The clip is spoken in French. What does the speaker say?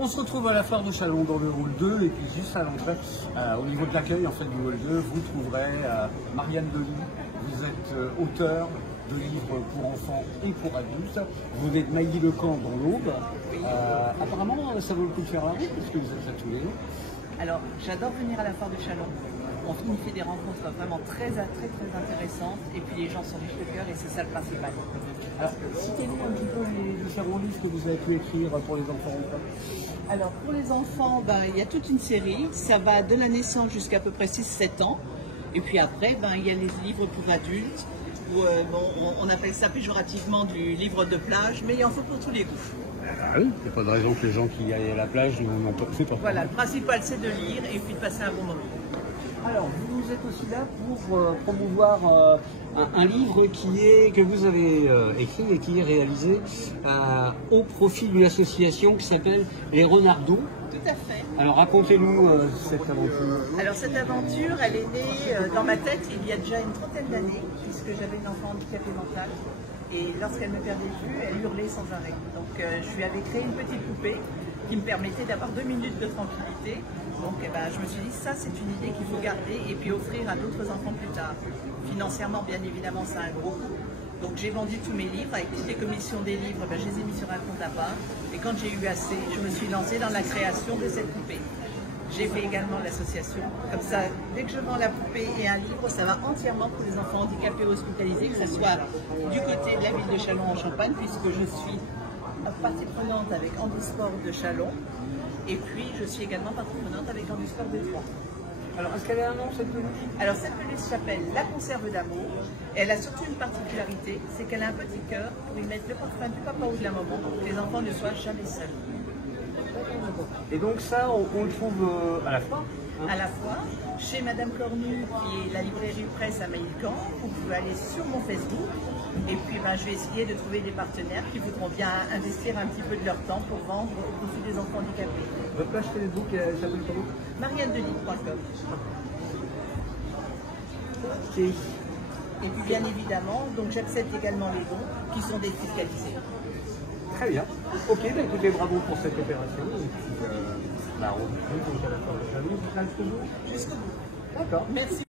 On se retrouve à la foire de Châlons dans le hall 2 et puis juste à l'entrée, au niveau de l'accueil en fait, du hall 2, vous trouverez Marianne Delis. Vous êtes auteur de livres pour enfants et pour adultes. Vous venez de Mailly-le-Camp dans l'Aube. Apparemment, ça vaut le coup de faire la route parce que vous êtes là tous les jours. Alors, j'adore venir à la foire de Châlons. On y fait des rencontres vraiment très intéressantes et puis les gens sont riches de cœur et c'est ça le principal. Alors, citez-nous un petit peu les différents livres que vous avez pu écrire pour les enfants ou pas. Alors, pour les enfants, il y a toute une série. Ça va de la naissance jusqu'à peu près 6-7 ans. Et puis après, il y a les livres pour adultes. Où, on appelle ça péjorativement du livre de plage, mais il en faut pour tous les goûts. Ah oui, il n'y a pas de raison que les gens qui aillent à la plage n'en profitent pas. Voilà, le principal c'est de lire et puis de passer un bon moment. Alors, vous êtes aussi là pour promouvoir un livre que vous avez écrit et qui est réalisé au profit d'une association qui s'appelle Les Renardeaux. Tout à fait. Alors, racontez-nous cette aventure. Alors, cette aventure, elle est née dans ma tête il y a déjà une trentaine d'années, puisque j'avais une enfant handicapée mentale. Et lorsqu'elle me perdait de vue, elle hurlait sans arrêt. Donc, je lui avais créé une petite poupée qui me permettait d'avoir 2 minutes de tranquillité. Donc je me suis dit, ça c'est une idée qu'il faut garder et puis offrir à d'autres enfants plus tard. Financièrement, bien évidemment, ça a un gros coût. Donc j'ai vendu tous mes livres, avec toutes les commissions des livres, je les ai mis sur un compte à part. Et quand j'ai eu assez, je me suis lancée dans la création de cette poupée. J'ai fait également l'association. Comme ça, dès que je vends la poupée et un livre, ça va entièrement pour les enfants handicapés hospitalisés, que ce soit du côté de la ville de Châlons en Champagne, puisque je suis partie prenante avec Handisport de Châlons. Et puis, je suis également partie prenante avec Handisport de Troyes. Alors, est-ce qu'elle a un nom, cette peluche? Alors, cette peluche s'appelle La Conserve d'Amour. Elle a surtout une particularité, c'est qu'elle a un petit cœur pour y mettre le parfum du papa ou de la maman, pour que les enfants ne soient jamais seuls. Et donc ça, on le trouve à la foire, hein? À la fois, chez Madame Cornu, qui est la librairie presse à Mailly-le-Camp. Vous pouvez aller sur mon Facebook. Et puis, je vais essayer de trouver des partenaires qui voudront bien investir un petit peu de leur temps pour vendre au profit des enfants handicapés. Votre page Facebook, elle s'appelle comment? MarianneDelis.com. Ok. Et puis, bien évidemment, donc j'accepte également les dons qui sont défiscalisés. Très bien. Ok, écoutez, bravo pour cette opération. Et puis, on se retrouve à la foire de Châlons. Jusqu'au bout. D'accord. Merci.